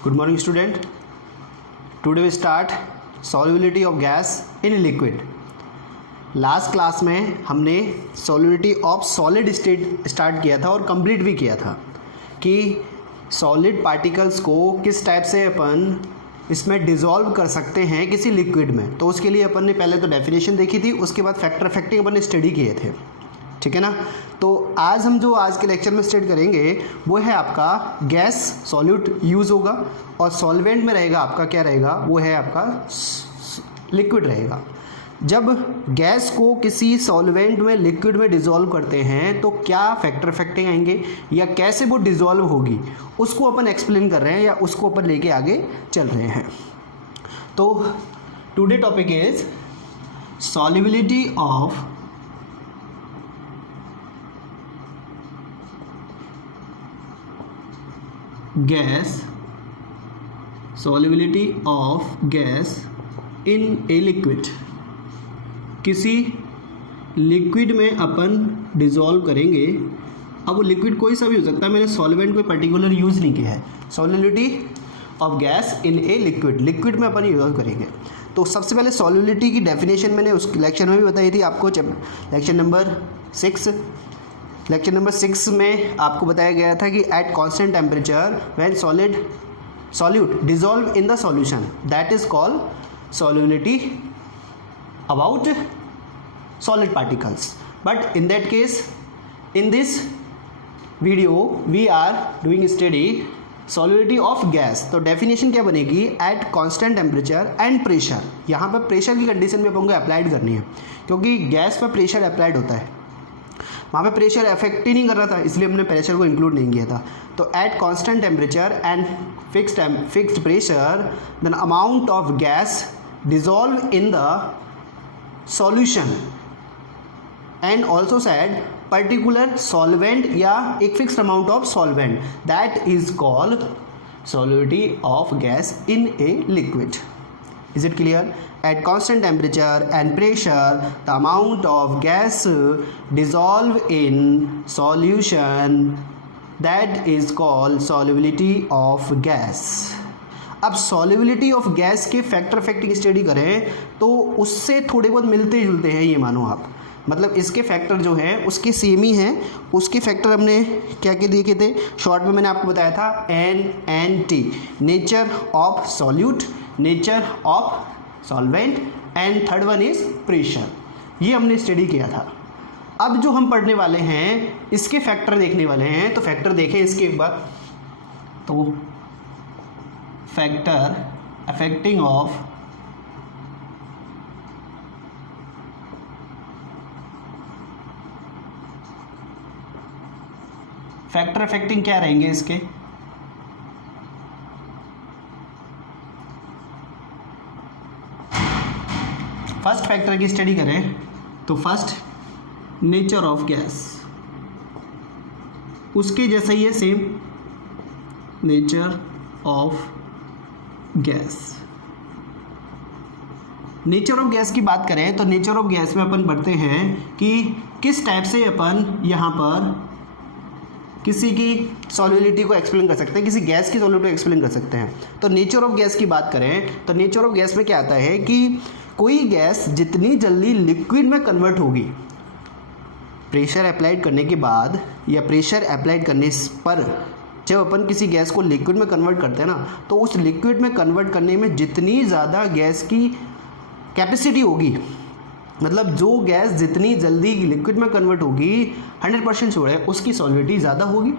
Good morning student. Today we start solubility of gas in liquid. Last class में हमने solubility of solid state start किया था और complete भी किया था कि सॉलिड पार्टिकल्स को किस टाइप से अपन इसमें डिज़ोल्व कर सकते हैं किसी लिक्विड में। तो उसके लिए अपन ने पहले तो डेफिनेशन देखी थी, उसके बाद फैक्टर अफेक्टिंग अपन ने स्टडी किए थे, ठीक है ना। तो आज हम जो आज के लेक्चर में स्टार्ट करेंगे वो है आपका गैस सॉल्यूट यूज़ होगा और सॉल्वेंट में रहेगा आपका क्या रहेगा, वो है आपका लिक्विड रहेगा। जब गैस को किसी सॉल्वेंट में लिक्विड में डिज़ोल्व करते हैं तो क्या फैक्टर अफेक्टिंग आएंगे या कैसे वो डिज़ोल्व होगी, उसको अपन एक्सप्लेन कर रहे हैं या उसको अपन लेके आगे चल रहे हैं। तो today topic is solubility of gas, solubility of gas in a liquid. किसी लिक्विड में अपन डिज़ोल्व करेंगे। अब वो लिक्विड कोई सा भी हो सकता है, मैंने सॉल्वेंट कोई पर्टिकुलर यूज़ नहीं किया है। Solubility of gas in a liquid, liquid में अपन यूज़ करेंगे। तो सबसे पहले सॉल्युबिलिटी की डेफिनेशन मैंने उस लेक्चर में भी बताई थी आपको, लेक्चर नंबर 6 में आपको बताया गया था कि eight constant temperature when solute dissolve in the solution that is called solubility about solid particles. But in that case, in this video we are doing study solubility of gas. तो definition क्या बनेगी, eight constant temperature and pressure. यहाँ पर pressure की condition भी अपन को applied करनी है क्योंकि गैस पर प्रेशर अप्लाइड होता है, वहाँ पे प्रेशर अफेक्ट ही नहीं कर रहा था, इसलिए हमने प्रेशर को इंक्लूड नहीं किया था। तो at constant temperature and fixed pressure then amount of gas dissolve in the solution and also said particular solvent या एक fixed amount of solvent, that is called solubility of gas in a liquid. Is it clear? At constant temperature and pressure the amount of gas dissolve in solution that is called solubility of gas. अब solubility of gas के factor affecting study करें तो उससे थोड़े बहुत मिलते जुलते हैं, ये मानो आप, मतलब इसके फैक्टर जो है उसके सेम ही हैं। उसके फैक्टर हमने क्या क्या देखे थे, शॉर्ट में मैंने आपको बताया था NNT, nature of solute, nature of solvent and third one is pressure. ये हमने स्टडी किया था। अब जो हम पढ़ने वाले हैं इसके फैक्टर देखने वाले हैं। तो फैक्टर देखें इसके एक बार, तो factor affecting of factor affecting क्या रहेंगे इसके, फर्स्ट फैक्टर की स्टडी करें तो फर्स्ट नेचर ऑफ गैस, उसके जैसा ही है same, nature of gas. Nature of gas की बात करें तो नेचर ऑफ गैस में अपन पढ़ते हैं कि किस टाइप से अपन यहाँ पर किसी की सॉल्युबिलिटी को एक्सप्लेन कर सकते हैं, किसी गैस की सॉल्युबिलिटी को एक्सप्लेन कर सकते हैं। तो नेचर ऑफ गैस की बात करें तो नेचर ऑफ गैस में क्या आता है कि कोई गैस जितनी जल्दी लिक्विड में कन्वर्ट होगी प्रेशर अप्लाइड करने के बाद या प्रेशर अप्लाइड करने पर, जब अपन किसी गैस को लिक्विड में कन्वर्ट करते हैं ना, तो उस लिक्विड में कन्वर्ट करने में जितनी ज़्यादा गैस की कैपेसिटी होगी, मतलब जो गैस जितनी जल्दी लिक्विड में कन्वर्ट होगी 100% श्योर है उसकी सॉल्युबिलिटी ज़्यादा होगी।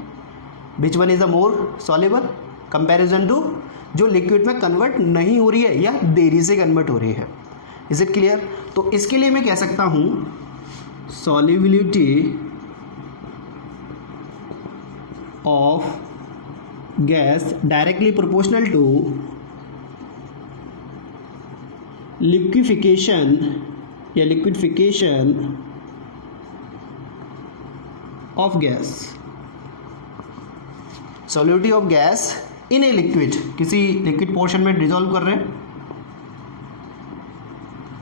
Which one is the more soluble comparison to जो लिक्विड में कन्वर्ट नहीं हो रही है या देरी से कन्वर्ट हो रही है। Is it clear? तो इसके लिए मैं कह सकता हूँ solubility of gas directly proportional to liquefaction या liquidification of gas. Solubility of gas in a liquid, किसी लिक्विड पोर्शन में डिजोल्व कर रहे हैं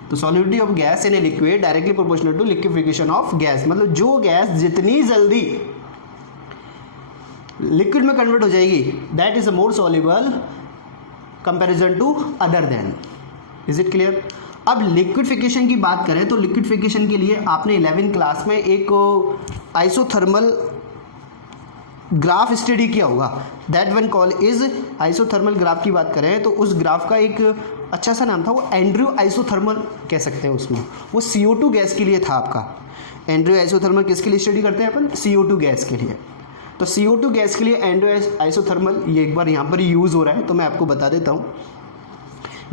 तो solubility of gas in a liquid directly proportional to liquefaction of gas, मतलब जो gas जितनी जल्दी लिक्विड में कन्वर्ट हो जाएगी that is a more soluble comparison to other than. Is it clear? अब लिक्विडिफिकेशन की बात करें तो लिक्विडिफिकेशन के लिए आपने 11वीं क्लास में एक आइसोथर्मल ग्राफ स्टडी किया होगा, that one call is isothermal graph की बात करें तो उस ग्राफ का एक अच्छा सा नाम था, वो एंड्रयू आइसोथर्मल कह सकते हैं उसमें, वो CO2 गैस के लिए था आपका। एंड्रयू आइसोथर्मल किसके लिए स्टडी करते हैं अपन? CO2 गैस के लिए। तो CO2 गैस के लिए एंड्रयू आइसोथर्मल ये एक बार यहाँ पर यूज़ हो रहा है तो मैं आपको बता देता हूँ।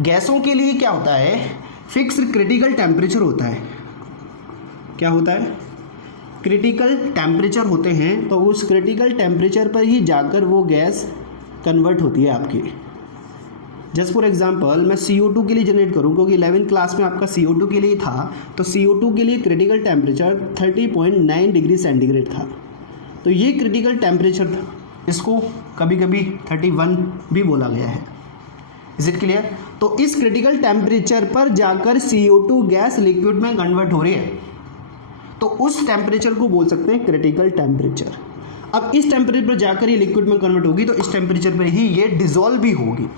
गैसों के लिए क्या होता है, फिक्स्ड क्रिटिकल टेम्परेचर होता है। क्या होता है? क्रिटिकल टेम्परेचर होते हैं, तो उस क्रिटिकल टेम्परेचर पर ही जाकर वो गैस कन्वर्ट होती है आपकी। जस्ट फॉर एग्जांपल मैं CO2 के लिए जनरेट करूं, क्योंकि 11वीं क्लास में आपका CO2 के लिए था, तो CO2 के लिए क्रिटिकल टेम्परेचर 30.9 डिग्री सेंटीग्रेड था। तो ये क्रिटिकल टेम्परेचर था, इसको कभी कभी 31 भी बोला गया है। Is it clear? तो इस क्रिटिकल टेम्परेचर पर जाकर CO2 गैस लिक्विड में कन्वर्ट हो रही है, तो उस टेम्परेचर को बोल सकते हैं क्रिटिकल टेम्परेचर। अब इस टेम्परेचर पर जाकर ये लिक्विड में कन्वर्ट होगी, तो इस टेम्परेचर पर ही ये डिसॉल्व भी होगी।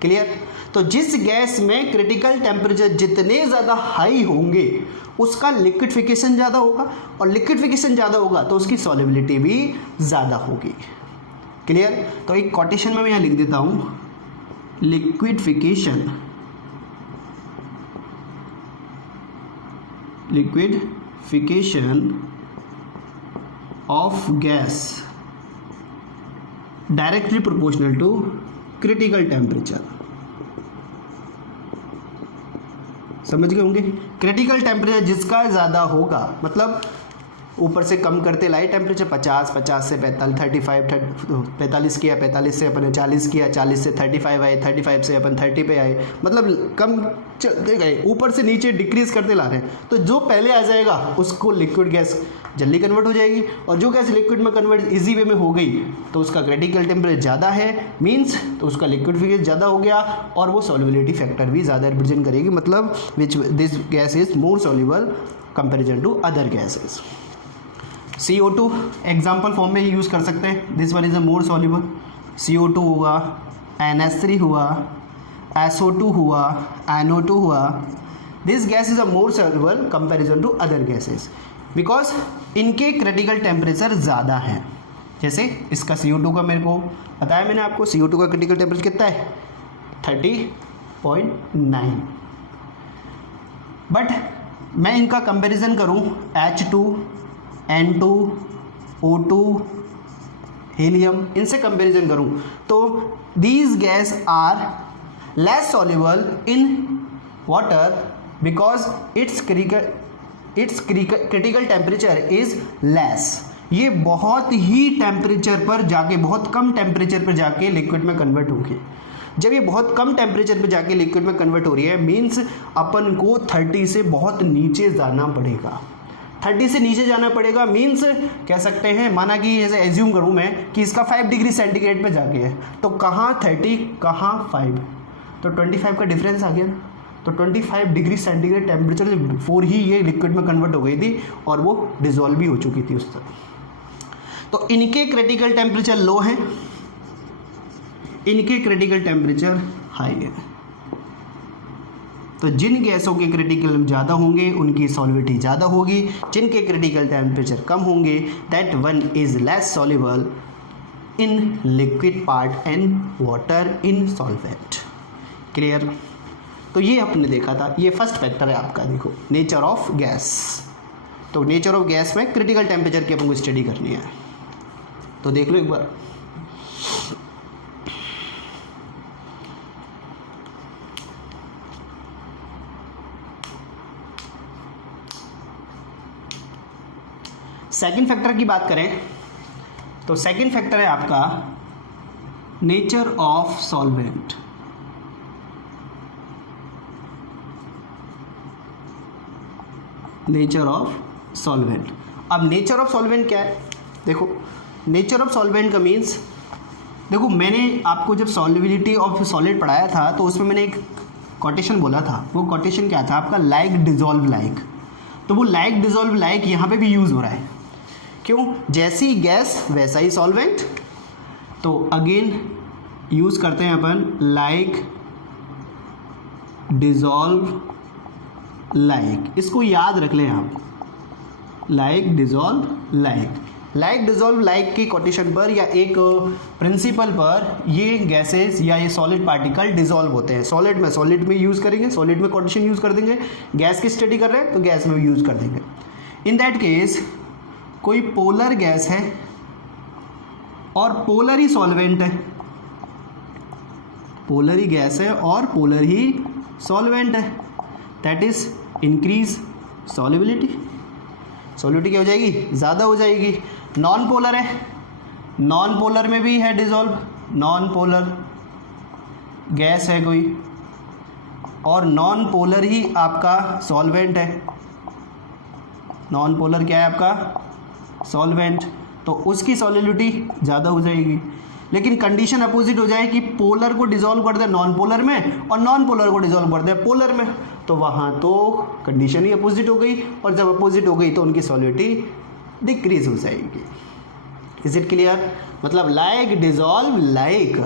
क्लियर? तो जिस गैस में क्रिटिकल टेम्परेचर जितने ज़्यादा हाई होंगे उसका लिक्विडिफिकेशन ज़्यादा होगा, और लिक्विडिफिकेशन ज़्यादा होगा तो उसकी सॉल्युबिलिटी भी ज़्यादा होगी। क्लियर? तो एक कोटेशन में मैं यहाँ लिख देता हूँ, liquidification of gas directly proportional to critical temperature. समझ गए होंगे? क्रिटिकल टेम्परेचर जिसका ज़्यादा होगा, मतलब ऊपर से कम करते लाए टेम्परेचर 50 से 45 किया, 45 से अपन 40 किया, 40 से 35 आए, 35 से अपन 30 पे आए, मतलब कम चलते गए, ऊपर से नीचे डिक्रीज करते ला रहे हैं। तो जो पहले आ जाएगा उसको लिक्विड गैस जल्दी कन्वर्ट हो जाएगी, और जो गैस लिक्विड में कन्वर्ट इजी वे में हो गई तो उसका क्रिटिकल टेम्परेचर ज़्यादा है, मीन्स तो उसका लिक्विडिफिकेशन ज़्यादा हो गया, और वो सॉल्युबिलिटी फैक्टर भी ज़्यादा रिप्रेजेंट करेगी, मतलब which this gas is more soluble comparison to other gases. CO2 example form में यूज़ कर सकते हैं, this one is a more soluble. CO2 हुआ, NH3 हुआ, SO2 हुआ, NO2 हुआ। This gas is a more soluble comparison to other gases because इनके critical temperature ज़्यादा है। जैसे इसका CO2 का मेरे को बताया मैंने आपको, CO2 का क्रिटिकल टेम्परेचर कितना है? 30.9। बट मैं इनका कंपैरिजन करूं H2, N2, O2, हीलियम, इनसे कंपैरिजन करूं तो these gas are less soluble in water because its critical temperature is less. ये बहुत ही टेम्परेचर पर जाके, बहुत कम टेम्परेचर पर जाके लिक्विड में कन्वर्ट होगी। जब ये बहुत कम टेम्परेचर पर जाके लिक्विड में कन्वर्ट हो रही है, मीन्स अपन को 30 से बहुत नीचे जाना पड़ेगा। 30 से नीचे जाना पड़ेगा मीन्स कह सकते हैं, माना कि जैसे एज्यूम करूँ मैं कि इसका 5 डिग्री सेंटीग्रेड पे जाके है, तो कहाँ 30 कहाँ 5, तो 25 का डिफरेंस आ गया। तो 25 डिग्री सेंटीग्रेड टेम्परेचर से बिफोर ही ये लिक्विड में कन्वर्ट हो गई थी और वो डिजोल्व भी हो चुकी थी उस तरह। तो इनके क्रिटिकल टेम्परेचर लो हैं, इनके क्रिटिकल टेम्परेचर हाई है। तो जिन गैसों के क्रिटिकल ज़्यादा होंगे उनकी सॉल्युबिलिटी ज़्यादा होगी, जिनके क्रिटिकल टेम्परेचर कम होंगे that one is less soluble in liquid part and water in solvent. Clear? तो ये आपने देखा था, ये फर्स्ट फैक्टर है आपका। देखो नेचर ऑफ गैस, तो नेचर ऑफ गैस में क्रिटिकल टेम्परेचर की अपन को स्टडी करनी है, तो देख लो एक बार। सेकंड फैक्टर की बात करें तो सेकंड फैक्टर है आपका nature of solvent. Nature of solvent. अब नेचर ऑफ सॉल्वेंट क्या है? देखो नेचर ऑफ सॉल्वेंट का मीन्स, देखो मैंने आपको जब सॉल्युबिलिटी ऑफ सॉलिड पढ़ाया था तो उसमें मैंने एक कोटेशन बोला था। वो कोटेशन क्या था आपका? Like dissolve like. तो वो लाइक डिजॉल्व लाइक यहाँ पे भी यूज़ हो रहा है। क्यों? जैसी गैस वैसा ही सॉल्वेंट। तो अगेन यूज़ करते हैं अपन लाइक, डिज़ोल्व, लाइक, इसको याद रख लें आप, like, dissolve, like. Like, dissolve, like की कोटेशन पर या एक प्रिंसिपल पर ये गैसेस या ये सॉलिड पार्टिकल डिज़ोल्व होते हैं। सॉलिड में यूज़ करेंगे, सॉलिड में कोटेशन यूज़ कर देंगे। गैस की स्टडी कर रहे हैं तो गैस में यूज़ कर देंगे। इन दैट केस कोई पोलर गैस है और पोलर ही सॉल्वेंट है, पोलर ही गैस है और पोलर ही सॉल्वेंट है, that is increase solubility. Solubility क्या हो जाएगी? ज़्यादा हो जाएगी। नॉन पोलर है, नॉन पोलर में भी है डिज़ोल्व, नॉन पोलर गैस है कोई और नॉन पोलर ही आपका सॉल्वेंट है, नॉन पोलर क्या है आपका? सॉल्वेंट, तो उसकी सॉल्युबिलिटी ज़्यादा हो जाएगी। लेकिन कंडीशन अपोजिट हो जाए कि पोलर को डिसॉल्व कर दे नॉन पोलर में और नॉन पोलर को डिसॉल्व कर दे पोलर में, तो वहाँ तो कंडीशन ही अपोजिट हो गई, और जब अपोजिट हो गई तो उनकी सॉल्युबिलिटी डिक्रीज हो जाएगी। Is it clear? मतलब like, dissolve, like.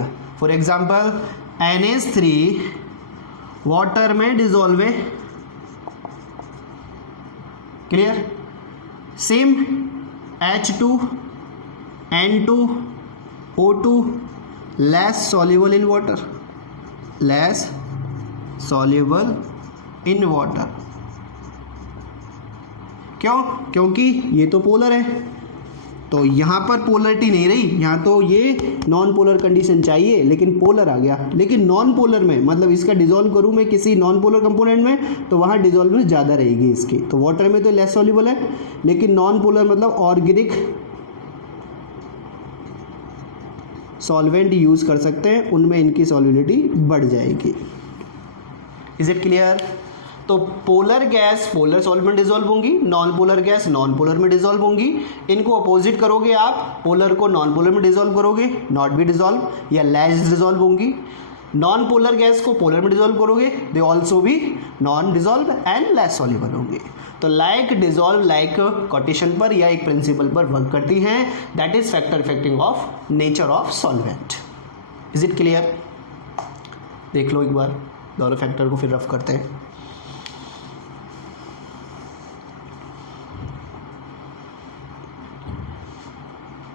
For example NH3 water में डिसॉल्व है, clear. Same H2, N2, O2 less soluble in water, less soluble in water। क्यों? क्योंकि ये तो पोलर है, तो यहाँ पर पोलरिटी नहीं रही, यहाँ तो ये नॉन पोलर कंडीशन चाहिए लेकिन पोलर आ गया। लेकिन नॉन पोलर में मतलब इसका डिसॉल्व करूँ मैं किसी नॉन पोलर कंपोनेंट में तो वहाँ डिसॉल्वेंस ज़्यादा रहेगी इसकी, तो वाटर में तो लेस सॉल्युबल है, लेकिन नॉन पोलर मतलब ऑर्गेनिक सॉल्वेंट यूज़ कर सकते हैं, उनमें इनकी सॉल्युबिलिटी बढ़ जाएगी। Is it clear? तो पोलर गैस पोलर सॉल्ट में डिसॉल्व होंगी, non polar gas non polar में डिसॉल्व होंगी। इनको अपोजिट करोगे आप, पोलर को नॉन पोलर में डिसॉल्व करोगे, नॉट बी डिसॉल्व या लेस डिसॉल्व होंगी। नॉन पोलर गैस को पोलर में डिसॉल्व करोगे, दे ऑल्सो भी non dissolve and less soluble होंगे। तो लाइक, डिसॉल्व, लाइक कोटेशन पर या एक प्रिंसिपल पर वर्क करती हैं, that is factor effecting of nature of solvent. Is it clear? देख लो एक बार दोनों फैक्टर को, फिर रफ करते हैं।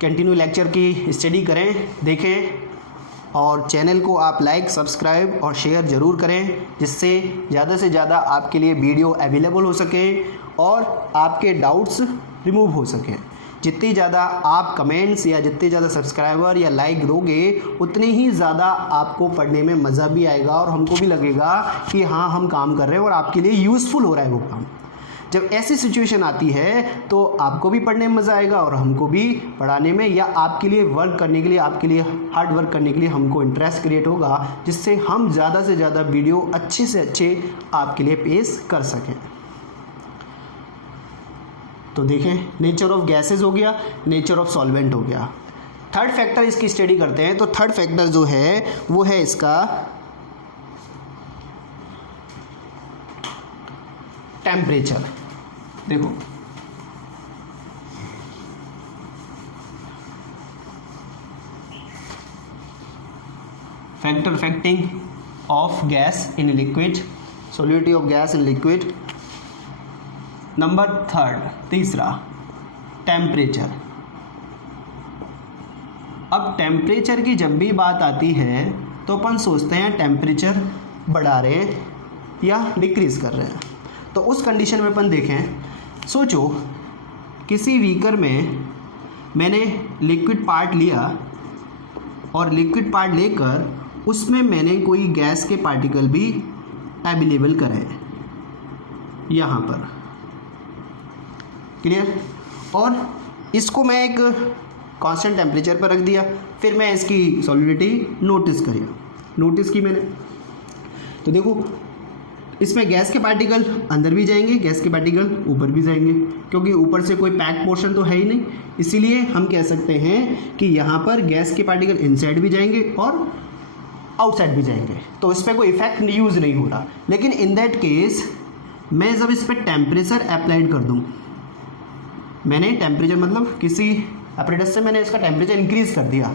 कंटिन्यू लेक्चर की स्टडी करें, देखें, और चैनल को आप लाइक, सब्सक्राइब और शेयर ज़रूर करें, जिससे ज़्यादा से ज़्यादा आपके लिए वीडियो अवेलेबल हो सके और आपके डाउट्स रिमूव हो सकें। जितनी ज़्यादा आप कमेंट्स या जितने ज़्यादा सब्सक्राइबर या लाइक दोगे, उतनी ही ज़्यादा आपको पढ़ने में मज़ा भी आएगा और हमको भी लगेगा कि हाँ हम काम कर रहे हैं और आपके लिए यूज़फुल हो रहा है वो काम। जब ऐसी सिचुएशन आती है तो आपको भी पढ़ने में मज़ा आएगा और हमको भी पढ़ाने में या आपके लिए वर्क करने के लिए, आपके लिए हार्ड वर्क करने के लिए हमको इंटरेस्ट क्रिएट होगा, जिससे हम ज़्यादा से ज़्यादा वीडियो अच्छे से अच्छे आपके लिए पेश कर सकें। तो देखें, नेचर ऑफ गैसेस हो गया, नेचर ऑफ सॉल्वेंट हो गया। थर्ड फैक्टर इसकी स्टडी करते हैं। तो थर्ड फैक्टर जो है वो है इसका टेम्परेचर। देखो, factor effecting of gas in liquid, solubility of gas in liquid. Number third, तीसरा, टेम्परेचर। अब टेम्परेचर की जब भी बात आती है तो अपन सोचते हैं टेम्परेचर बढ़ा रहे हैं या डिक्रीज़ कर रहे हैं। तो उस कंडीशन में अपन देखें, सोचो किसी बीकर में मैंने लिक्विड पार्ट लिया और लिक्विड पार्ट लेकर उसमें मैंने कोई गैस के पार्टिकल भी अवेलेबल कराए यहाँ पर, क्लियर। और इसको मैं एक कांस्टेंट टेम्परेचर पर रख दिया, फिर मैं इसकी सॉल्युबिलिटी नोटिस की मैंने। तो देखो, इसमें गैस के पार्टिकल अंदर भी जाएंगे, गैस के पार्टिकल ऊपर भी जाएंगे, क्योंकि ऊपर से कोई पैक पोर्शन तो है ही नहीं। इसीलिए हम कह सकते हैं कि यहाँ पर गैस के पार्टिकल इनसाइड भी जाएंगे और आउटसाइड भी जाएंगे, तो इस पर कोई इफेक्ट यूज़ नहीं हो रहा। लेकिन इन दैट केस मैं जब इस पर टेम्परेचर अप्लाइड कर दूँ, मैंने टेम्परेचर मतलब किसी एपरेटस से मैंने इसका टेम्परेचर इंक्रीज़ कर दिया,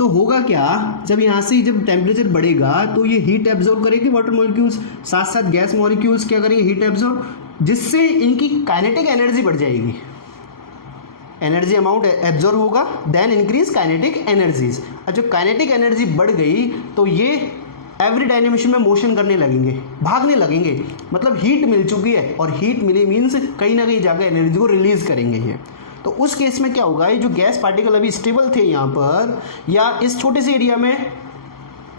तो होगा क्या, जब यहाँ से जब टेम्परेचर बढ़ेगा तो ये हीट एब्जॉर्ब करेगी वाटर मॉलिक्यूल्स, साथ साथ गैस मॉलिक्यूल्स क्या करेंगे, हीट एब्जॉर्ब, जिससे इनकी काइनेटिक एनर्जी बढ़ जाएगी, एनर्जी अमाउंट एब्जॉर्ब होगा, देन इंक्रीज काइनेटिक एनर्जीज। और जब काइनेटिक एनर्जी बढ़ गई तो ये एवरी डायमेंशन में मोशन करने लगेंगे, भागने लगेंगे, मतलब हीट मिल चुकी है, और हीट मिली मीन्स कहीं ना कहीं जाकर एनर्जी को रिलीज करेंगे ये। तो उस केस में क्या होगा, ये जो गैस पार्टिकल अभी स्टेबल थे यहाँ पर या इस छोटे से एरिया में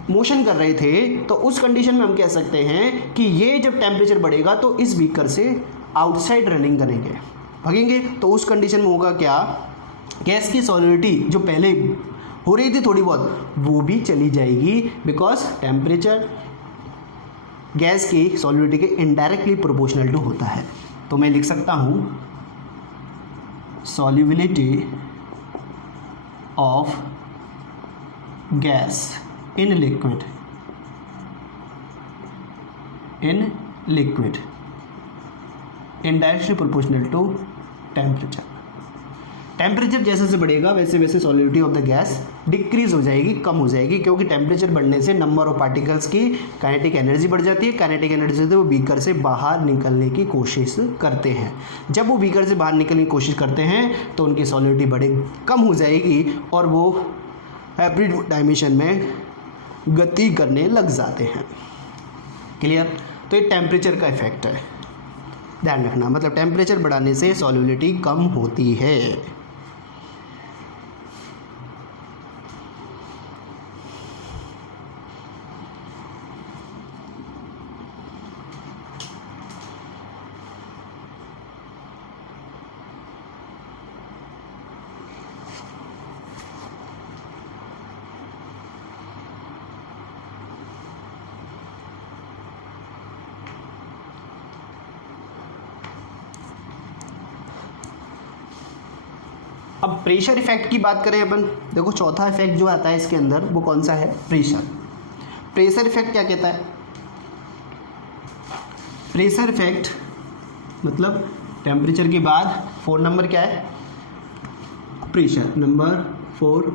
मोशन कर रहे थे, तो उस कंडीशन में हम कह सकते हैं कि ये जब टेम्परेचर बढ़ेगा तो इस बीकर से आउटसाइड रनिंग करेंगे, भागेंगे। तो उस कंडीशन में होगा क्या, गैस की सॉलिडिटी जो पहले हो रही थी थोड़ी बहुत, वो भी चली जाएगी, बिकॉज टेम्परेचर गैस की सॉलिडिटी के इनडायरेक्टली प्रोपोर्शनल टू होता है। तो मैं लिख सकता हूँ solubility of gas in liquid indirectly proportional to temperature। Temperature जैसे जैसे बढ़ेगा वैसे वैसे solidity of the gas decrease हो जाएगी, कम हो जाएगी, क्योंकि टेम्परेचर बढ़ने से नंबर ऑफ पार्टिकल्स की काइनेटिक एनर्जी बढ़ जाती है। काइनेटिक एनर्जी से वो बीकर से बाहर निकलने की कोशिश करते हैं। जब वो बीकर से बाहर निकलने की कोशिश करते हैं तो उनकी सॉलिडिटी कम हो जाएगी और वो एवरी डायमेंशन में गति करने लग जाते हैं। क्लियर? तो ये टेम्परेचर का इफेक्ट है, ध्यान रखना, मतलब टेम्परेचर बढ़ाने से सॉलिडिटी कम होती है। अब प्रेशर इफेक्ट की बात करें अपन, देखो चौथा इफेक्ट जो आता है इसके अंदर वो कौन सा है, प्रेशर। प्रेशर इफेक्ट क्या कहता है, प्रेशर इफेक्ट मतलब टेम्परेचर के बाद 4 नंबर क्या है, pressure. Number 4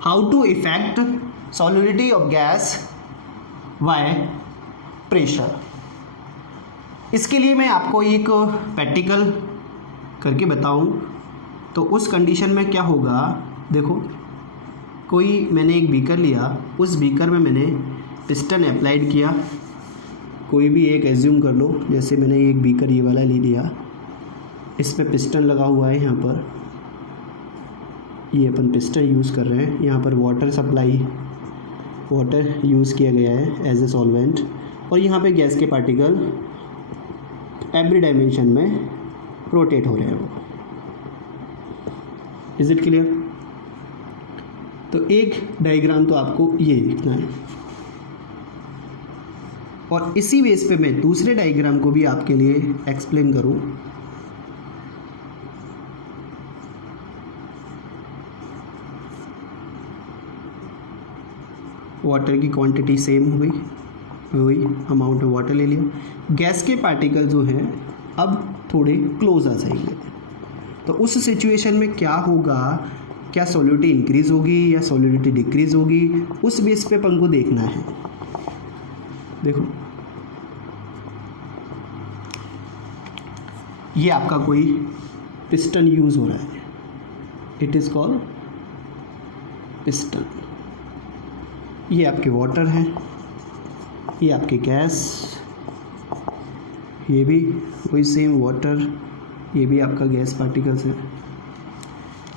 how to effect solidity of gas by pressure. इसके लिए मैं आपको एक प्रैक्टिकल करके बताऊं तो उस कंडीशन में क्या होगा, देखो कोई मैंने एक बीकर लिया, उस बीकर में मैंने पिस्टन अप्लाइड किया, कोई भी एक एज्यूम कर लो, जैसे मैंने एक बीकर ये वाला ले लिया, इस पर पिस्टन लगा हुआ है, यहाँ पर ये अपन पिस्टन यूज़ कर रहे हैं, यहाँ पर वाटर यूज़ किया गया है एज ए सॉल्वेंट, और यहाँ पे गैस के पार्टिकल एवरी डायमेंशन में रोटेट हो रहे हैं वो। Is it clear? तो एक डायग्राम तो आपको ये लिखना है, और इसी बेस पे मैं दूसरे डायग्राम को भी आपके लिए एक्सप्लेन करूं। वाटर की क्वांटिटी सेम हो गई, वही अमाउंट ऑफ वाटर ले लिया। गैस के पार्टिकल जो हैं अब थोड़े क्लोज आ जाएंगे, तो उस सिचुएशन में क्या होगा, क्या सॉलिडिटी इंक्रीज होगी या सॉलिडिटी डिक्रीज होगी, उस बेस पे अपन को देखना है। देखो ये आपका कोई पिस्टन यूज़ हो रहा है, इट इज़ कॉल्ड पिस्टन। ये आपके वाटर हैं, ये आपके गैस, ये भी वही सेम वाटर, ये भी आपका गैस पार्टिकल्स है,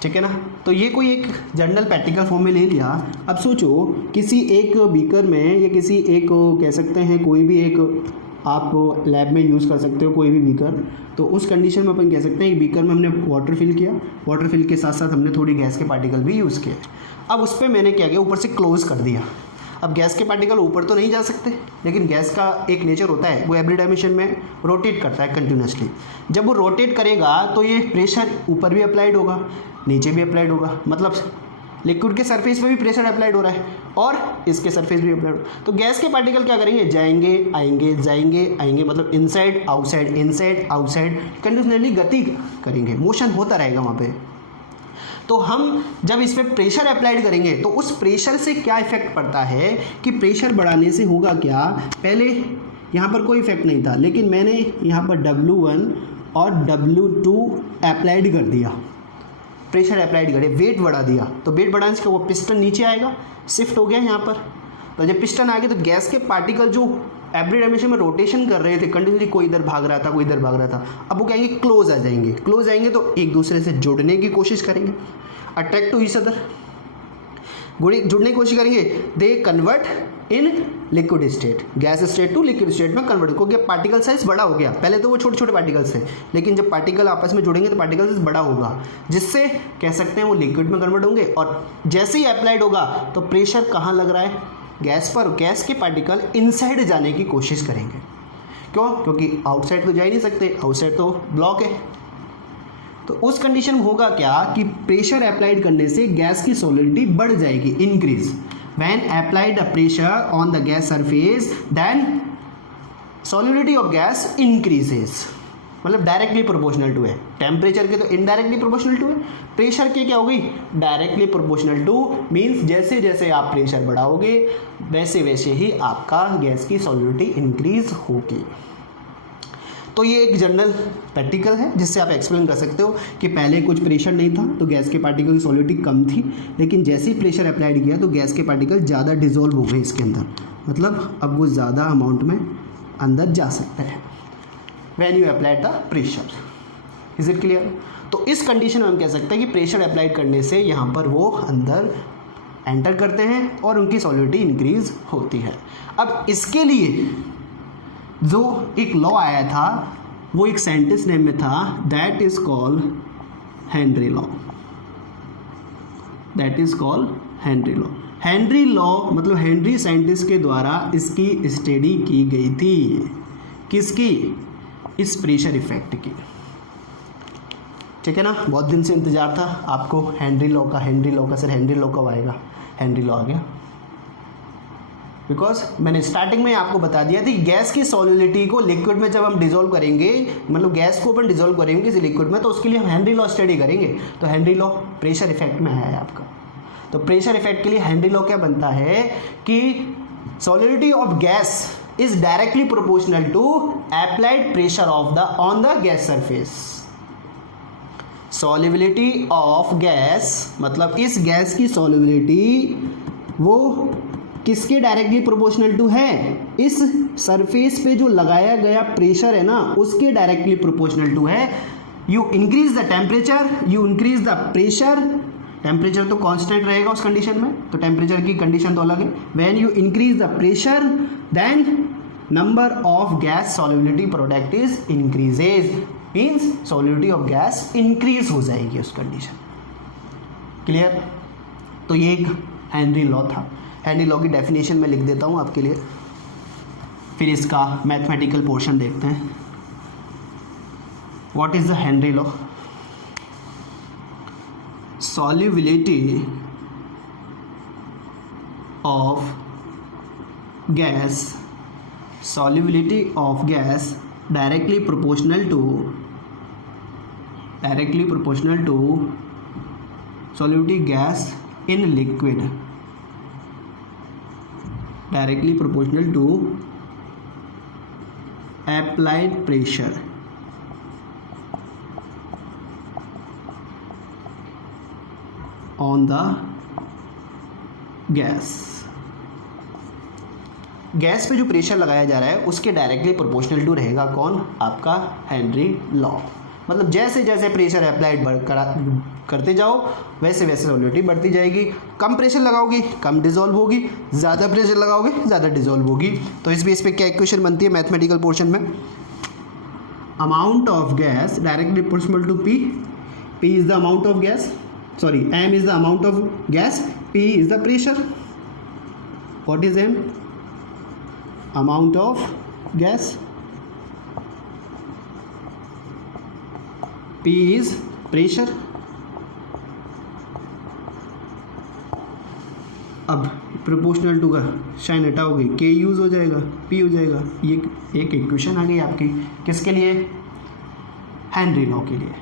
ठीक है ना। तो ये कोई एक जनरल प्रैक्टिकल फॉर्म में ले लिया। अब सोचो किसी एक बीकर में या किसी एक कह सकते हैं कोई भी एक आप लैब में यूज़ कर सकते हो कोई भी बीकर, तो उस कंडीशन में अपन कह सकते हैं एक बीकर में हमने वाटर फिल किया, वाटर फिल के साथ साथ हमने थोड़ी गैस के पार्टिकल भी यूज़ किए। अब उस पर मैंने क्या किया, ऊपर से क्लोज़ कर दिया। अब गैस के पार्टिकल ऊपर तो नहीं जा सकते, लेकिन गैस का एक नेचर होता है वो एवरी डायमेंशन में रोटेट करता है कंटिन्यूसली। जब वो रोटेट करेगा तो ये प्रेशर ऊपर भी अप्लाइड होगा, नीचे भी अप्लाइड होगा, मतलब लिक्विड के सरफेस पे भी प्रेशर अप्लाइड हो रहा है और इसके सरफेस भी अप्लाइड हो रहा है। तो गैस के पार्टिकल क्या करेंगे, जाएंगे आएंगे जाएंगे आएंगे, मतलब इनसाइड आउटसाइड कंटिन्यूसली गति करेंगे, मोशन होता रहेगा वहाँ पे। तो हम जब इस पर प्रेशर अप्लाइड करेंगे तो उस प्रेशर से क्या इफेक्ट पड़ता है कि प्रेशर बढ़ाने से होगा क्या, पहले यहाँ पर कोई इफेक्ट नहीं था, लेकिन मैंने यहाँ पर W1 और W2 अप्लाइड कर दिया, प्रेशर अप्लाइड करे, वेट बढ़ा दिया, तो वेट बढ़ाने से वो पिस्टन नीचे आएगा, शिफ्ट हो गया यहाँ पर। तो जब पिस्टन आ गया तो गैस के पार्टिकल जो एवरी डायमेंशन में रोटेशन कर रहे थे कंटिन्यूसली, कोई इधर भाग रहा था कोई इधर भाग रहा था, अब वो कहेंगे क्लोज आ जाएंगे, क्लोज आएंगे तो एक दूसरे से जुड़ने की कोशिश करेंगे, अट्रैक्ट टू ईच अदर, जुड़ने की कोशिश करेंगे, they convert in liquid state, gas state to liquid state में कन्वर्ट, क्योंकि पार्टिकल साइज बड़ा हो गया, पहले तो वो छोटे छोटे पार्टिकल्स थे, लेकिन जब पार्टिकल आपस में जुड़ेंगे तो पार्टिकल साइज बड़ा होगा, जिससे कह सकते हैं वो लिक्विड में कन्वर्ट होंगे। और जैसे ही अप्लाइड होगा तो प्रेशर कहाँ लग रहा है, गैस पर, गैस के पार्टिकल इनसाइड जाने की कोशिश करेंगे, क्यों, क्योंकि आउटसाइड तो जा ही नहीं सकते, आउटसाइड तो ब्लॉक है। तो उस कंडीशन में होगा क्या कि प्रेशर अप्लाइड करने से गैस की सॉलिडिटी बढ़ जाएगी, increase. When applied the pressure on the gas surface then solidity of gas increases, मतलब डायरेक्टली प्रोपोर्शनल टू है, टेम्परेचर के तो इनडायरेक्टली प्रोपोर्शनल टू है, प्रेशर के क्या होगी, डायरेक्टली प्रोपोर्शनल टू, मीन्स जैसे जैसे आप प्रेशर बढ़ाओगे वैसे वैसे ही आपका गैस की सॉलिडिटी इंक्रीज होगी। तो ये एक जनरल प्रैक्टिकल है जिससे आप एक्सप्लेन कर सकते हो कि पहले कुछ प्रेशर नहीं था तो गैस के पार्टिकल की सॉलिडिटी कम थी, लेकिन जैसे ही प्रेशर अप्लाइड किया तो गैस के पार्टिकल ज़्यादा डिजोल्व हो गए इसके अंदर, मतलब अब वो ज़्यादा अमाउंट में अंदर जा सकता है when you applied the pressure. Is it clear? तो इस कंडीशन में हम कह सकते हैं कि प्रेशर अप्लाइड करने से यहाँ पर वो अंदर एंटर करते हैं और उनकी सॉलिडिटी इंक्रीज होती है। अब इसके लिए जो एक लॉ आया था वो एक साइंटिस्ट नेम में था, that is called Henry law, that is called Henry law. Henry law मतलब हेनरी साइंटिस्ट के द्वारा इसकी स्टडी की गई थी, किसकी, इस प्रेशर इफेक्ट की, ठीक है ना। बहुत दिन से इंतजार था आपको हेनरी लॉ का, सर हेनरी लॉ कब आएगा, हेनरी लॉ आ गया, बिकॉज मैंने स्टार्टिंग में आपको बता दिया थी गैस की सॉल्युबिलिटी को लिक्विड में जब हम डिसॉल्व करेंगे, मतलब गैस को अपन डिसॉल्व करेंगे किसी लिक्विड में, तो उसके लिए हम हेनरी लॉ स्टडी करेंगे। तो हेनरी लॉ प्रेशर इफेक्ट में है आपका। तो प्रेशर इफेक्ट के लिए हेनरी लॉ क्या बनता है कि solubility of gas is directly proportional to applied pressure of the on the gas surface. Solubility of gas मतलब इस गैस की सॉल्युबिलिटी वो किसके डायरेक्टली प्रोपोर्शनल टू है, इस सरफेस पे जो लगाया गया प्रेशर है ना उसके डायरेक्टली प्रोपोर्शनल टू है। You increase the temperature, you increase the pressure, temperature तो कांस्टेंट रहेगा उस कंडीशन में, तो टेम्परेचर की कंडीशन तो अलग है। When you increase the pressure then number of gas solubility product is increases, means solubility of gas increase हो जाएगी उस कंडीशन। क्लियर? तो ये एक हेनरी लॉ था। हेनरी लॉ की डेफिनेशन मैं लिख देता हूँ आपके लिए, फिर इसका मैथमेटिकल पोर्शन देखते हैं। What is the Henry law? Solubility of gas, solubility of gas directly proportional to solubility gas in liquid, directly proportional to applied pressure on the gas। Gas पे जो प्रेशर लगाया जा रहा है उसके डायरेक्टली प्रोपोर्शनल टू रहेगा कौन, आपका हेनरी लॉ। मतलब जैसे जैसे प्रेशर अप्लाइड करते जाओ वैसे वैसे सॉल्युबिलिटी बढ़ती जाएगी। कम प्रेशर लगाओगे कम डिसॉल्व होगी, ज़्यादा प्रेशर लगाओगे ज़्यादा डिसॉल्व होगी। तो इस बेस पे क्या इक्वेशन बनती है मैथमेटिकल पोर्शन में, amount of gas directly proportional to P, P is the amount of gas, sorry M is the amount of gas, P is the pressure. What is M? amount of gas, P is pressure, अब proportional to का sign हटाओगे, के use हो जाएगा, P हो जाएगा। ये एक इक्वेशन आ गई आपकी, किसके लिए? हेनरी लॉ के लिए।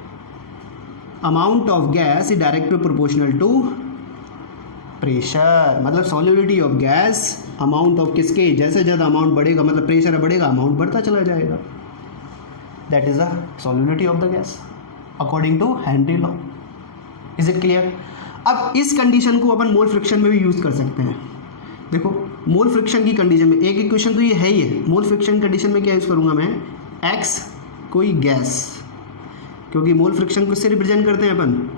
Amount of gas is directly proportional to pressure, मतलब solubility of gas amount of किसके, जैसे ज़्यादा अमाउंट बढ़ेगा मतलब प्रेशर बढ़ेगा, अमाउंट बढ़ता चला जाएगा। That is the solubility of the gas according to Henry law. Is it clear? अब इस कंडीशन को अपन मोल फ्रिक्शन में भी यूज़ कर सकते हैं। देखो मोल फ्रिक्शन की कंडीशन में एक इक्वेशन तो ये है ही है। मोल फ्रिक्शन कंडीशन में क्या यूज़ करूँगा मैं? एक्स कोई गैस, क्योंकि मोल फ्रिक्शन किससे रिप्रेजेंट करते हैं अपन?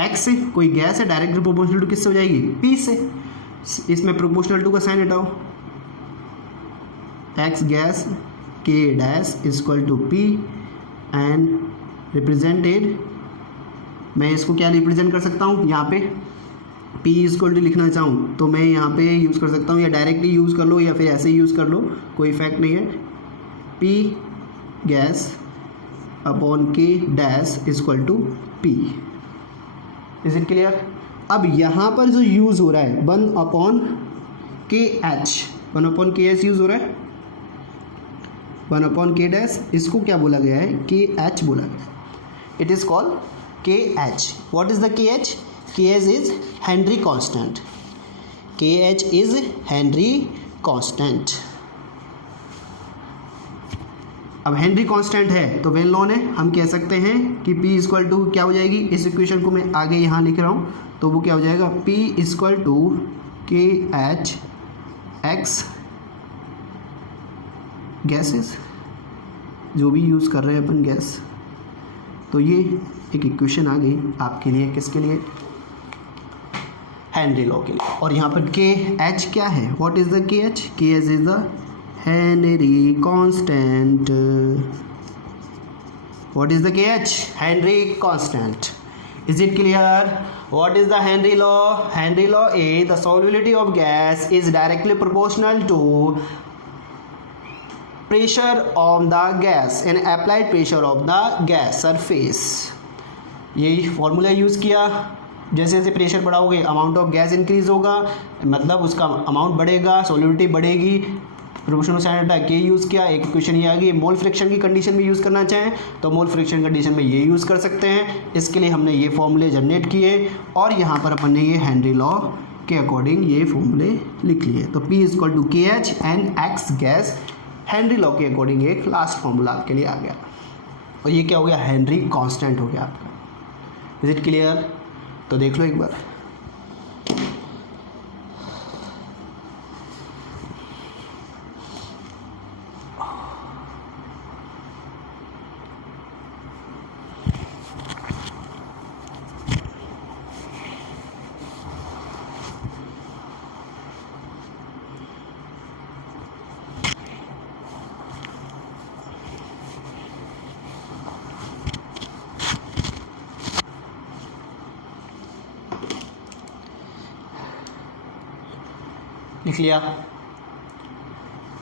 एक्स से, कोई गैस है, डायरेक्टली प्रोपोर्शनल टू किससे हो जाएगी? पी से। इसमें प्रोपोर्शनल टू का साइन हटाओ, X gas K dash equal to P and represented, मैं इसको क्या रिप्रेजेंट कर सकता हूँ यहाँ पे? पी इक्वल टू लिखना चाहूँ तो मैं यहाँ पे यूज़ कर सकता हूँ, या डायरेक्टली यूज़ कर लो या फिर ऐसे ही यूज़ कर लो, कोई इफेक्ट नहीं है। P gas upon K dash equal to P. Is it clear? अब यहाँ पर जो यूज़ हो रहा है 1 अपॉन के एच, 1 अपॉन के एच यूज़ हो रहा है, 1 अपॉन के डैश, इसको क्या बोला गया है? के एच बोला गया है। इट इज़ कॉल्ड के H. What is the K H? K H is Henry constant. के एच इज हेनरी कॉन्स्टेंट। अब हेनरी कांस्टेंट है तो वेन लॉन है, हम कह सकते हैं कि P इक्वल टू क्या हो जाएगी? इस इक्वेशन को मैं आगे यहाँ लिख रहा हूँ तो वो क्या हो जाएगा? P इक्वल टू के एच एक्स गैसेस, जो भी यूज़ कर रहे हैं अपन गैस। तो ये एक इक्वेशन आ गई आपके लिए, किसके लिए? हेनरी लॉ के लिए। और यहाँ पर के एच क्या है? What is the K H? K H is the Henry constant. What is the K H? Henry constant. Is it clear? What is the Henry law? Henry law is the solubility of gas is directly proportional to pressure on the gas and applied pressure of the gas surface। यही formula use किया। जैसे जैसे pressure बढ़ाओगे amount of gas increase होगा, मतलब उसका amount बढ़ेगा, solubility बढ़ेगी। प्रोपोर्शनल स्टैंडर्ड के यूज़ किया। एक क्वेश्चन ये आ गई, मोल फ्रिक्शन की कंडीशन में यूज़ करना चाहें तो मोल फ्रिक्शन कंडीशन में ये यूज़ कर सकते हैं। इसके लिए हमने ये फॉर्मूले जनरेट किए और यहाँ पर अपन ने ये हेनरी लॉ के अकॉर्डिंग ये फॉर्मूले लिख लिए। तो P इक्वल टू के H and x gas Henry law के अकॉर्डिंग एक लास्ट फॉर्मूला आपके लिए आ गया। और ये क्या हो गया? हेनरी कांस्टेंट हो गया आपका। Is it clear? तो देख लो एक बार। लिख लिया।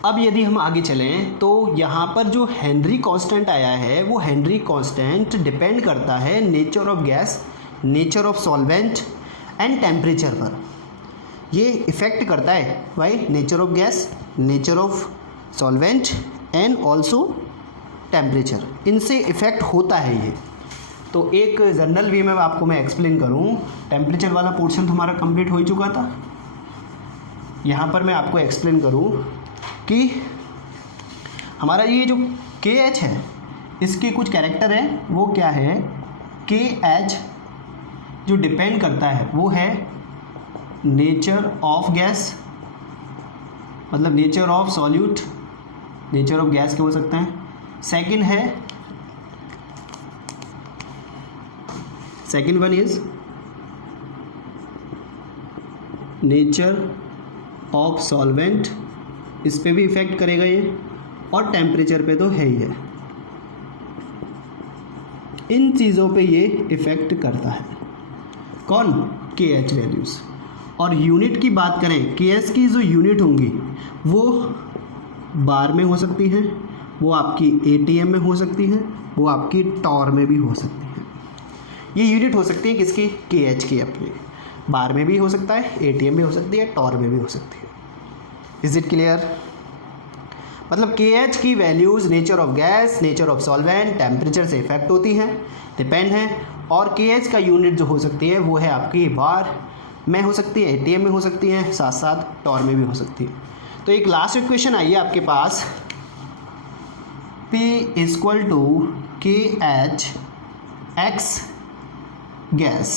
अब यदि हम आगे चलें तो यहाँ पर जो हेनरी कांस्टेंट आया है वो हेनरी कांस्टेंट डिपेंड करता है nature of gas, nature of solvent and temperature पर। ये इफ़ेक्ट करता है भाई nature of gas, nature of solvent and also temperature, इनसे इफ़ेक्ट होता है ये। तो एक जनरल वे में आपको मैं एक्सप्लेन करूँ, टेम्परेचर वाला पोर्शन तो हमारा कंप्लीट हो ही चुका था। यहाँ पर मैं आपको एक्सप्लेन करूँ कि हमारा ये जो के एच है इसके कुछ कैरेक्टर हैं। वो क्या है? के एच जो डिपेंड करता है वो है नेचर ऑफ गैस, मतलब nature of solute, nature of gas के हो सकते हैं। सेकंड है, second one is nature of solvent, इस पे भी इफ़ेक्ट करेगा ये, और टेम्परेचर पे तो है ही है। इन चीज़ों पे ये इफ़ेक्ट करता है। कौन? के एच वैल्यूज़। और यूनिट की बात करें, के एच की जो यूनिट होंगी वो बार में हो सकती हैं, वो आपकी एटीएम में हो सकती हैं, वो आपकी टॉर में भी हो सकती हैं। ये यूनिट हो सकती है किसकी? के एच की अपनी। बार में भी हो सकता है, ATM भी हो सकती है, टॉर में भी हो सकती है। Is it clear? मतलब KH की values nature of gas, nature of solvent, temperature से इफेक्ट होती हैं, डिपेंड है। और KH का यूनिट जो हो सकती है वो है आपकी बार में हो सकती है, ATM में हो सकती है, साथ साथ टॉर में भी हो सकती है। तो एक लास्ट इक्वेशन आई है आपके पास, P = KH x गैस,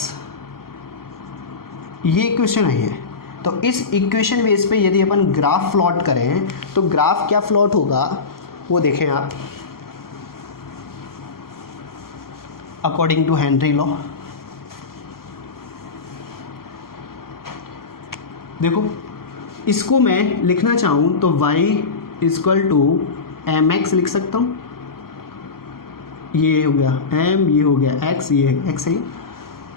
ये इक्वेशन आई है। तो इस इक्वेशन बेस पे यदि अपन ग्राफ प्लॉट करें तो ग्राफ क्या प्लॉट होगा वो देखें आप, अकॉर्डिंग टू हेनरी लॉ। देखो इसको मैं लिखना चाहूँ तो y = mx लिख सकता हूँ, ये हो गया m, ये हो गया x, ये x है।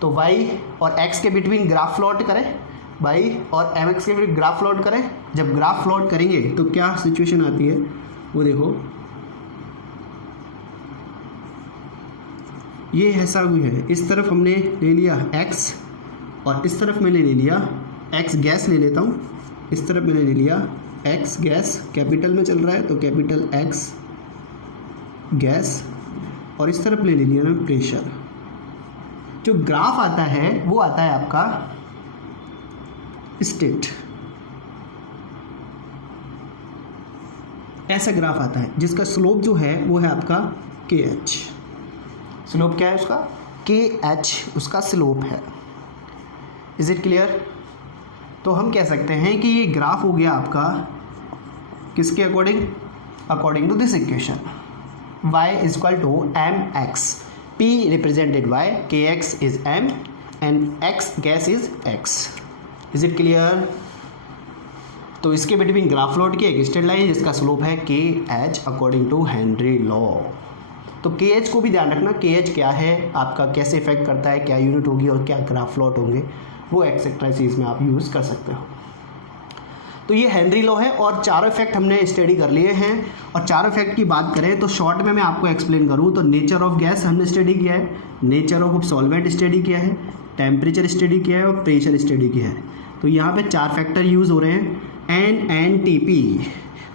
तो y और x के बिटवीन ग्राफ प्लॉट करें, y और mx के बिटवीन ग्राफ प्लॉट करें। जब ग्राफ प्लॉट करेंगे तो क्या सिचुएशन आती है वो देखो, ये ऐसा हुई है, इस तरफ हमने ले लिया x और इस तरफ मैंने ले लिया x गैस ले लेता हूँ, इस तरफ मैंने ले लिया x गैस, कैपिटल में चल रहा है तो कैपिटल X गैस, और इस तरफ ले लिया ना प्रेशर। जो ग्राफ आता है वो आता है आपका स्टेट, ऐसा ग्राफ आता है जिसका स्लोप जो है वो है आपका KH। स्लोप क्या है उसका? KH उसका स्लोप है। Is it clear? तो हम कह सकते हैं कि ये ग्राफ हो गया आपका किसके according? According to this equation, y = mx, p represented by kx is m and x gas is x। Is it clear? तो इसके बिटवीन ग्राफ प्लॉट की एक स्ट्रेट लाइन जिसका स्लोप है KH according to Henry law. तो KH को भी ध्यान रखना, KH क्या है आपका, कैसे इफेक्ट करता है, क्या यूनिट होगी और क्या ग्राफ प्लॉट होंगे, वो एक्सेट्रा चीज़ में आप यूज़ कर सकते हो। तो ये हेनरी लॉ है और चारों इफेक्ट हमने स्टडी कर लिए हैं। और चारों इफेक्ट की बात करें तो शॉर्ट में मैं आपको एक्सप्लेन करूँ तो नेचर ऑफ गैस हमने स्टडी किया है, नेचर ऑफ सॉल्वेंट स्टडी किया है, टेम्परेचर स्टडी किया है और प्रेशर स्टडी किया है। तो यहाँ पे 4 फैक्टर यूज़ हो रहे हैं, NNTP,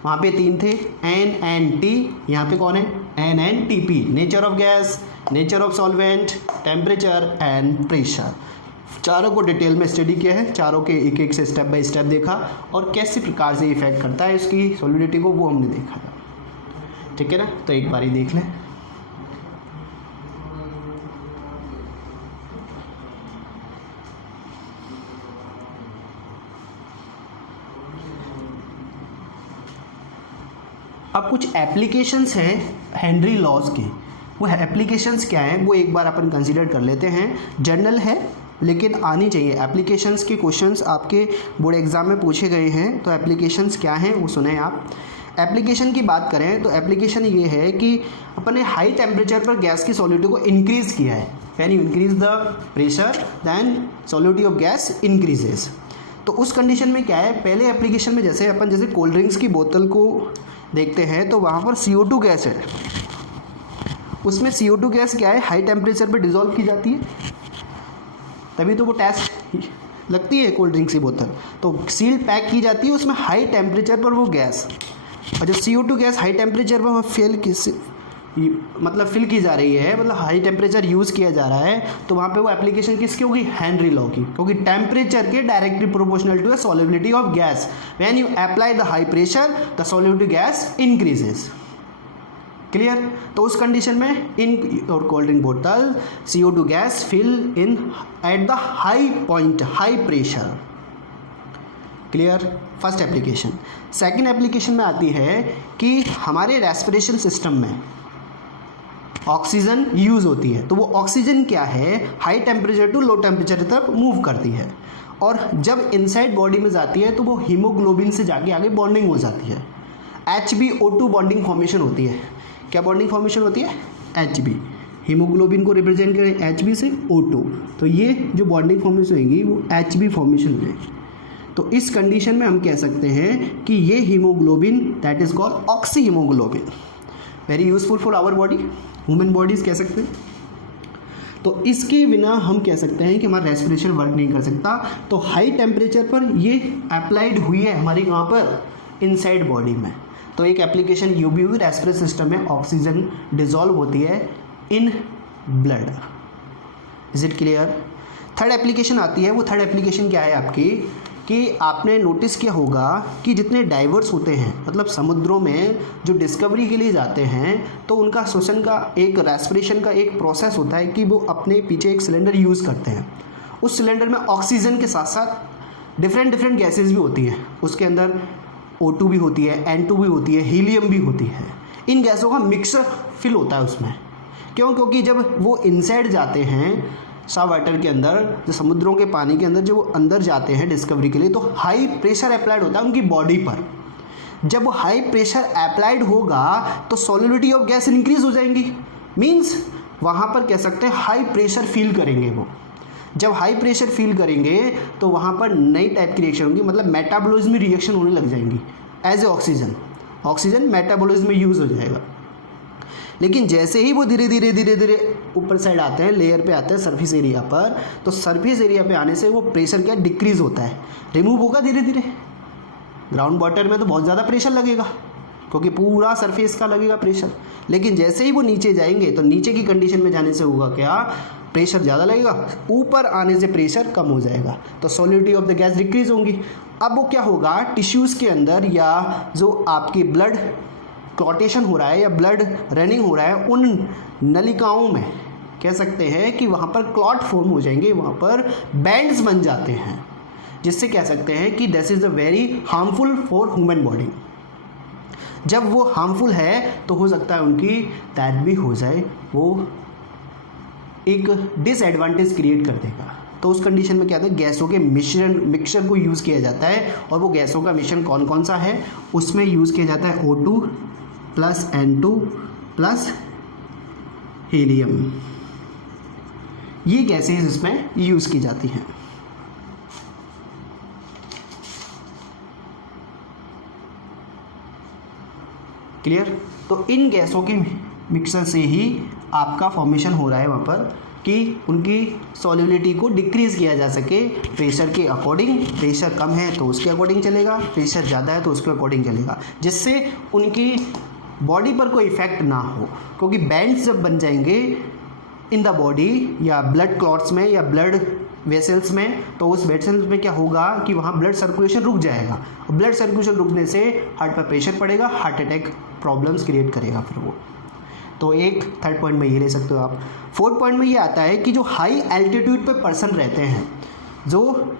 वहाँ पे 3 थे, NNT, यहाँ पे कौन है? NNTP, nature of gas, nature of solvent, temperature and pressure. चारों को डिटेल में स्टडी किया है, चारों के एक एक से स्टेप बाय स्टेप देखा और कैसे प्रकार से इफेक्ट करता है इसकी सॉलिडिटी को, वो हमने देखा था। ठीक है ना? तो एक बार ही देख लें। अब कुछ एप्लीकेशंस हैं हेनरी लॉज के, वो एप्लीकेशंस क्या हैं वो एक बार अपन कंसीडर कर लेते हैं। जर्नल है लेकिन आनी चाहिए, एप्लीकेशंस के क्वेश्चंस आपके बोर्ड एग्जाम में पूछे गए हैं। तो एप्लीकेशंस क्या हैं वो सुने आप। एप्लीकेशन की बात करें तो एप्लीकेशन ये है कि अपने हाई टेम्परेचर पर गैस की सॉलिडिटी को इंक्रीज़ किया है। When you increase the pressure then solidity of gas increases. तो उस कंडीशन में क्या है, पहले एप्लीकेशन में जैसे अपन जैसे कोल्ड ड्रिंक्स की बोतल को देखते हैं तो वहाँ पर CO2 गैस है, उसमें CO2 गैस क्या है, हाई टेम्परेचर पर डिज़ोल्व की जाती है, तभी तो वो टेस्ट लगती है कोल्ड ड्रिंक्स की बोतल। तो सील पैक की जाती है, उसमें हाई टेम्परेचर पर वो गैस, और जब CO2 गैस हाई टेम्परेचर पर फिल की जा रही है, मतलब हाई टेम्परेचर यूज़ किया जा रहा है, तो वहाँ पे वो एप्लीकेशन किसकी होगी? हेनरी लॉ की, क्योंकि टेम्परेचर के directly proportional to the solubility of gas. When you apply the high pressure the solubility gas increases. Clear? तो उस कंडीशन में इन और कोल्ड ड्रिंक बोतल CO2 gas fill in at the high point, high pressure. Clear? First application. Second application में आती है कि हमारे रेस्पिरेशन सिस्टम में ऑक्सीजन यूज़ होती है, तो वो ऑक्सीजन क्या है, high temperature to low temperature तक मूव करती है, और जब इनसाइड बॉडी में जाती है तो वो हीमोग्लोबिन से जाके आगे बॉन्डिंग हो जाती है, HbO2 बॉन्डिंग फॉर्मेशन होती है। क्या बॉन्डिंग फॉर्मेशन होती है? Hb, हीमोग्लोबिन को रिप्रेजेंट करें Hb से O2, तो ये जो बॉन्डिंग फॉर्मेशन होगी वो Hb फॉर्मेशन है। तो इस कंडीशन में हम कह सकते हैं कि ये haemoglobin that is called oxyhaemoglobin, very useful for our body, human bodies कह सकते हैं। तो इसके बिना हम कह सकते हैं कि हमारा रेस्पिरेशन वर्क नहीं कर सकता। तो हाई टेम्परेचर पर ये अप्लाइड हुई है हमारी कहाँ पर, इनसाइड बॉडी में। तो एक एप्लीकेशन ये भी हुई, रेस्पिरेटरी सिस्टम में ऑक्सीजन डिजॉल्व होती है in blood. Is it clear? Third application आती है, वो थर्ड एप्लीकेशन क्या है आपकी, कि आपने नोटिस किया होगा कि जितने डाइवर्स होते हैं, मतलब समुद्रों में जो डिस्कवरी के लिए जाते हैं, तो उनका श्वसन का एक रेस्पिरेशन का एक प्रोसेस होता है कि वो अपने पीछे एक सिलेंडर यूज़ करते हैं। उस सिलेंडर में ऑक्सीजन के साथ साथ डिफरेंट गैसेज भी होती हैं, उसके अंदर O2 भी होती है, N2 भी होती है, हीलियम भी होती है। इन गैसों का मिक्सर फिल होता है उसमें। क्यों? क्योंकि जब वो इनसाइड जाते हैं सा वाटर के अंदर, जो समुद्रों के पानी के अंदर, जब वो अंदर जाते हैं डिस्कवरी के लिए, तो हाई प्रेशर अप्लाइड होता है उनकी बॉडी पर। जब वो हाई प्रेशर अप्लाइड होगा तो सॉल्युबिलिटी ऑफ गैस इंक्रीज हो जाएंगी, मीन्स वहाँ पर कह सकते हैं हाई प्रेशर फील करेंगे वो। जब हाई प्रेशर फील करेंगे तो वहाँ पर नई टाइप की रिएक्शन होगी, मतलब मेटाबॉलिज्म में रिएक्शन होने लग जाएंगी एज ए ऑक्सीजन मेटाबॉलिज्म में यूज़ हो जाएगा। लेकिन जैसे ही वो धीरे धीरे ऊपर साइड आते हैं, लेयर पे आते हैं सरफेस एरिया पर, तो सरफेस एरिया पे आने से वो प्रेशर क्या डिक्रीज़ होता है, रिमूव होगा धीरे धीरे। ग्राउंड वाटर में तो बहुत ज़्यादा प्रेशर लगेगा क्योंकि पूरा सरफेस का लगेगा प्रेशर। लेकिन जैसे ही वो नीचे जाएंगे तो नीचे की कंडीशन में जाने से होगा क्या, प्रेशर ज़्यादा लगेगा, ऊपर आने से प्रेशर कम हो जाएगा, तो solubility of the gas decrease होंगी। अब वो क्या होगा, टिश्यूज़ के अंदर या जो आपकी ब्लड क्लॉटेशन हो रहा है या ब्लड रनिंग हो रहा है, उन नलिकाओं में कह सकते हैं कि वहाँ पर क्लॉट फॉर्म हो जाएंगे, वहाँ पर बैंड्स बन जाते हैं, जिससे कह सकते हैं कि this is a very harmful for human body. जब वो हार्मफुल है तो हो सकता है उनकी डेथ भी हो जाए, वो एक डिसएडवांटेज क्रिएट कर देगा। तो उस कंडीशन में क्या होता है, गैसों के मिक्सचर को यूज़ किया जाता है। और वो गैसों का मिश्रण कौन कौन सा है, उसमें यूज़ किया जाता है O2 plus N2 plus helium. ये गैसेज इसमें यूज़ की जाती हैं। क्लियर? तो इन गैसों के मिक्सर से ही आपका फॉर्मेशन हो रहा है वहाँ पर कि उनकी सॉल्युबिलिटी को डिक्रीज़ किया जा सके प्रेशर के अकॉर्डिंग। प्रेशर कम है तो उसके अकॉर्डिंग चलेगा, प्रेशर ज़्यादा है तो उसके अकॉर्डिंग चलेगा, जिससे उनकी बॉडी पर कोई इफेक्ट ना हो। क्योंकि बैंड्स जब बन जाएंगे इन द बॉडी या ब्लड क्लॉट्स में या ब्लड वेसल्स में, तो उस वेसल्स में क्या होगा कि वहाँ ब्लड सर्कुलेशन रुक जाएगा। ब्लड सर्कुलेशन रुकने से हार्ट पर प्रेशर पड़ेगा, हार्ट अटैक प्रॉब्लम्स क्रिएट करेगा फिर वो। तो एक थर्ड पॉइंट में ये ले सकते हो आप। फोर्थ पॉइंट में ये आता है कि जो हाई एल्टीट्यूड पे पर्सन रहते हैं, जो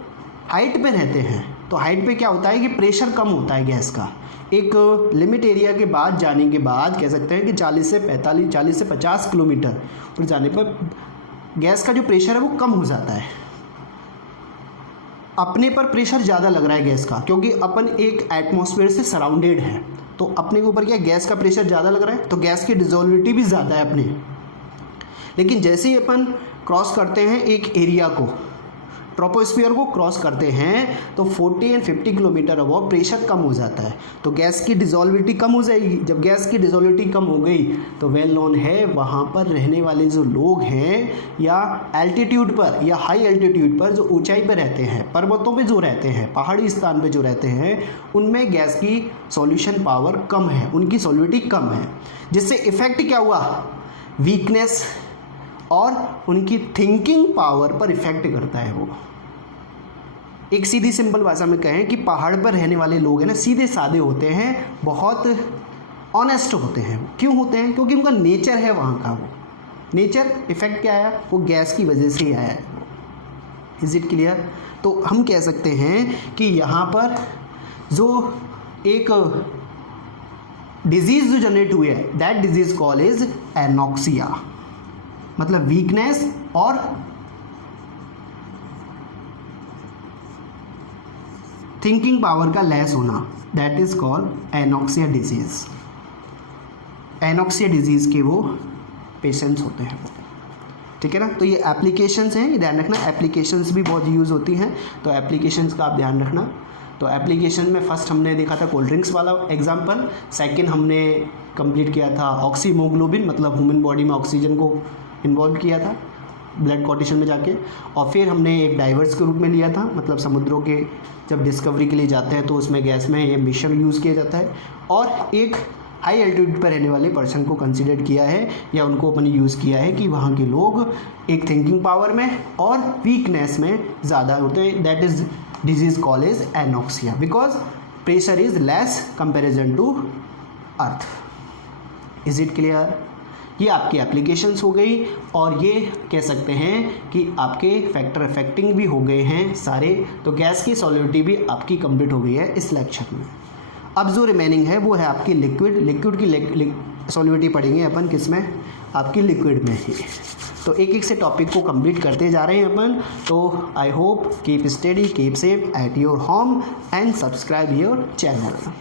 हाइट पे रहते हैं, तो हाइट पे क्या होता है कि प्रेशर कम होता है गैस का। एक लिमिट एरिया के बाद जाने के बाद कह सकते हैं कि 40 से 50 किलोमीटर पर जाने पर गैस का जो प्रेशर है वो कम हो जाता है। अपने पर प्रेशर ज़्यादा लग रहा है गैस का, क्योंकि अपन एक एटमॉस्फेयर से सराउंडेड है, तो अपने के ऊपर क्या गैस का प्रेशर ज़्यादा लग रहा है, तो गैस की डिजोल्विटी भी ज़्यादा है अपने। लेकिन जैसे ही अपन क्रॉस करते हैं एक एरिया को, ट्रोपोस्फीयर को क्रॉस करते हैं, तो 40 और 50 किलोमीटर अबव प्रेशर कम हो जाता है, तो गैस की डिजोल्विटी कम हो जाएगी। जब गैस की डिजोल्विटी कम हो गई तो वेल नोन है वहाँ पर रहने वाले जो लोग हैं या एल्टीट्यूड पर या हाई एल्टीट्यूड पर जो ऊंचाई पर रहते हैं, पर्वतों पे जो रहते हैं, पहाड़ी स्थान पे जो रहते हैं, उनमें गैस की सॉल्यूशन पावर कम है, उनकी सॉल्युबिलिटी कम है, जिससे इफेक्ट क्या हुआ, वीकनेस और उनकी थिंकिंग पावर पर इफेक्ट करता है वो। एक सीधी सिंपल भाषा में कहें कि पहाड़ पर रहने वाले लोग हैं ना, सीधे साधे होते हैं, बहुत ऑनेस्ट होते हैं। क्यों होते हैं? क्योंकि उनका नेचर है वहाँ का। वो नेचर इफेक्ट क्या आया, वो गैस की वजह से ही आया है। Is it clear? तो हम कह सकते हैं कि यहाँ पर जो एक डिजीज़ जो जनरेट हुई है, that disease call is anoxia, मतलब वीकनेस और थिंकिंग पावर का लेस होना, that is called anoxia disease. Anoxia disease के वो पेशेंट्स होते हैं, ठीक है ना। तो ये एप्लीकेशंस हैं, ये ध्यान रखना, एप्लीकेशंस भी बहुत यूज़ होती हैं, तो एप्लीकेशंस का आप ध्यान रखना। तो एप्लीकेशन में फर्स्ट हमने देखा था कोल्ड ड्रिंक्स वाला एग्जाम्पल, सेकेंड हमने कंप्लीट किया था ऑक्सीमोग्लोबिन, मतलब ह्यूमन बॉडी में ऑक्सीजन को इन्वॉल्व किया था, ब्लड कॉटिशन में जाके, और फिर हमने एक डाइवर्स के रूप में लिया था, मतलब समुद्रों के जब डिस्कवरी के लिए जाते हैं तो उसमें गैस में ये मिश्रण यूज़ किया जाता है, और एक हाई एल्टीट्यूड पर रहने वाले पर्सन को कंसिडर किया है या उनको अपने यूज़ किया है कि वहाँ के लोग एक थिंकिंग पावर में और वीकनेस में ज़्यादा होते हैं। That is disease call is anoxia because pressure is less comparison to earth. Is it clear? ये आपकी एप्लीकेशंस हो गई, और ये कह सकते हैं कि आपके फैक्टर अफेक्टिंग भी हो गए हैं सारे। तो गैस की सॉल्युबिलिटी भी आपकी कंप्लीट हो गई है इस लेक्चर में। अब जो रिमेनिंग है वो है आपकी लिक्विड की सॉल्युबिलिटी पढ़ेंगे अपन किस में, आपकी लिक्विड में ही। तो एक एक से टॉपिक को कंप्लीट करते जा रहे हैं अपन। तो I hope keep study, keep safe at your home and subscribe your channel.